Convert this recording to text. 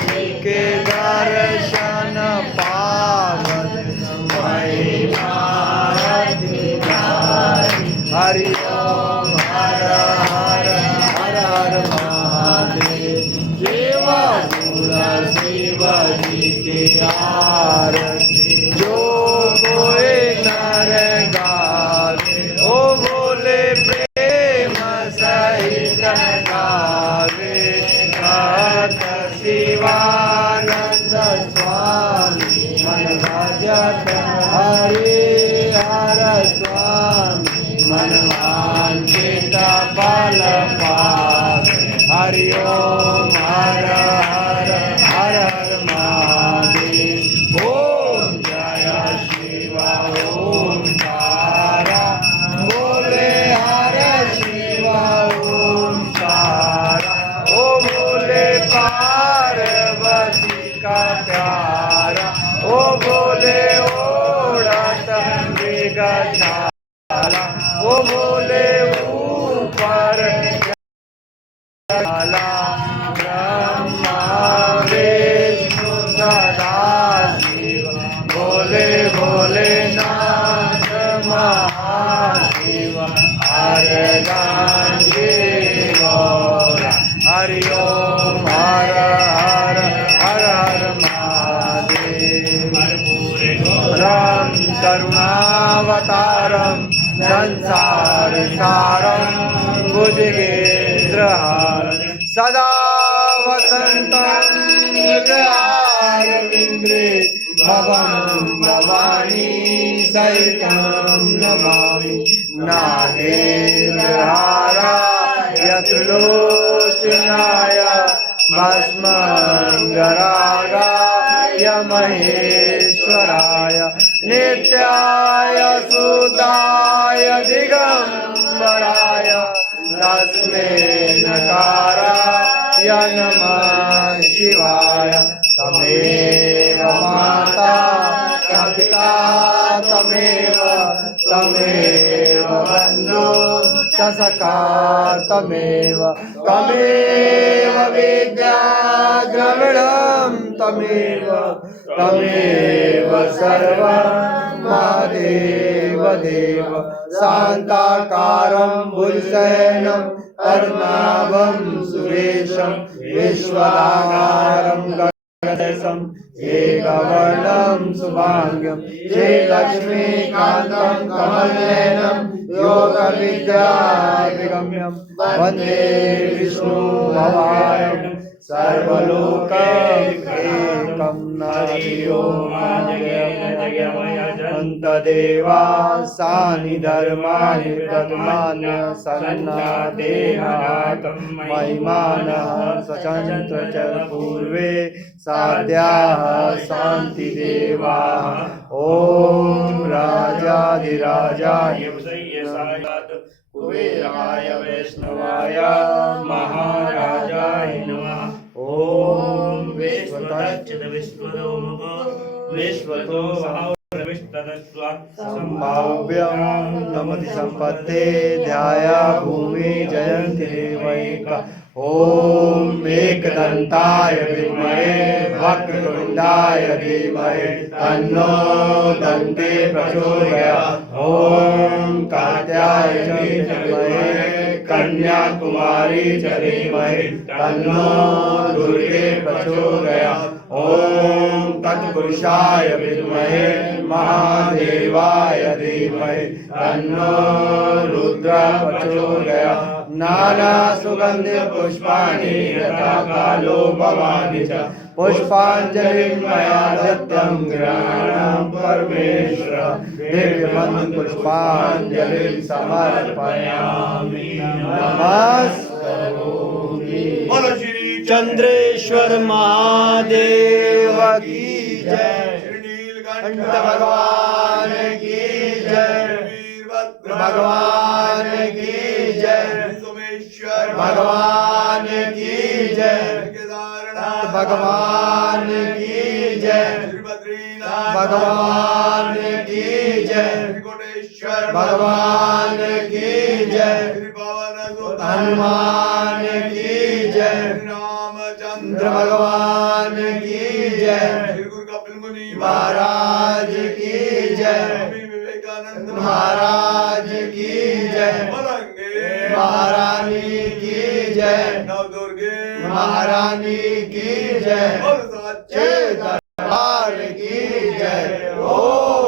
जी के दर्शन पावन महिमा अधिकारी। हरि ओम हर हर हर हर महादेव। शिव गुण शिव जी की आरती जो कोई नर गावे, ओ बोले प्रेम सहित गावे। नाथ शिवानंद स्वामी मन भजत हरि हर स्वामी मन वांछित फल पावे। हरि ओम हर हर हर हर महादेव। ओम जय शिव ओंकारा बोले हर शिव ओंकारा। ओ बोले पार्वती का प्यारा, ओ बोले ओढ़त मृगशाला, ओ बोले ऊपर ब्रह्मा विष्णु सदा शिव। बोले बोले नाथ महाशिव अर्धांगी गौरा। हरि ओम हर हर हर हर महादेव। राम करुणावतारम संसार सारम भुजगेन्द्रहारं सदा वसन्तं हृदयारविन्दे। भवं भवानी सहितं नमामि। नागेन्द्रहाराय त्रिलोचनाय भस्मङ्गरागाय महेश्वराय नित्याय सुताय दिगम्बराय तस्मै नकाराय नमः शिवाय। तमेव माता पिता तमेव तमेव बन्धु च सखा तमेव तमेव विद्या द्रविणं तमेव तमेव सर्वं महादेव देव। शान्ताकारं भुजशयनं पद्मनाभं सुरेशं विश्वदाकारं गगनसदृशं एकवर्णं शुभांगं श्रीलक्ष्मीकान्तं कमलनयनं योगविद्याधिगम्यं वन्दे विष्णुभवाय सर्वलोकैकं। हरि ओम देवा सानि धर्माणि प्रथमान्य सन्नातेनातं महिमानः स्वतन्त्र च पूर्वे साध्याः शान्ति देवाः। ओम राजाधिराजाय कुबेराय वैष्णवाय महाराजाय नमः। ओम विश्वतच्चित् विश्वतोमुखो विश्वतो संभाव्यं नमति संपत्ते ध्याया भूमि जयन्ति देवैका। ओम एकदन्ताय विद्महे वक्रतुण्डाय धीमहि तन्नो दन्ते प्रचोदयात्। ओम कात्यायनी विद्महे कन्याकुमारी च धीमहि तन्नो दुर्गे प्रचोदयात्। ओम तत्पुरुषाय विद्महे महादेवाय धीमहि तन्नो रुद्र प्रचोदयात्। नाना सुगंधि पुष्पाणि यथा कालो भवानि च पुष्पांजलिं मया दत्तं गृहाणां परमेश्वर। दिव्यमन्त्र पुष्पांजलिं समर्पयामि नमस्करोमि। बोलो श्री चंद्रेश्वर महादेव की जय। नीलकंठ भगवान की जय। वीरभद्र भगवान की जय। सोमेश्वर भगवान की जय। केदारनाथ भगवान की जय। बद्रीनाथ भगवान की जय। कोटेश्वर भगवान की जय। हनुमान की जय। रामचंद्र भगवान जय। श्री गुरु कपिल मुनि महाराज की जय। स्वामी विवेकानंद महाराज की जय। मलंगे महारानी की जय। नवदुर्गे महारानी की जय। बोल सच्चे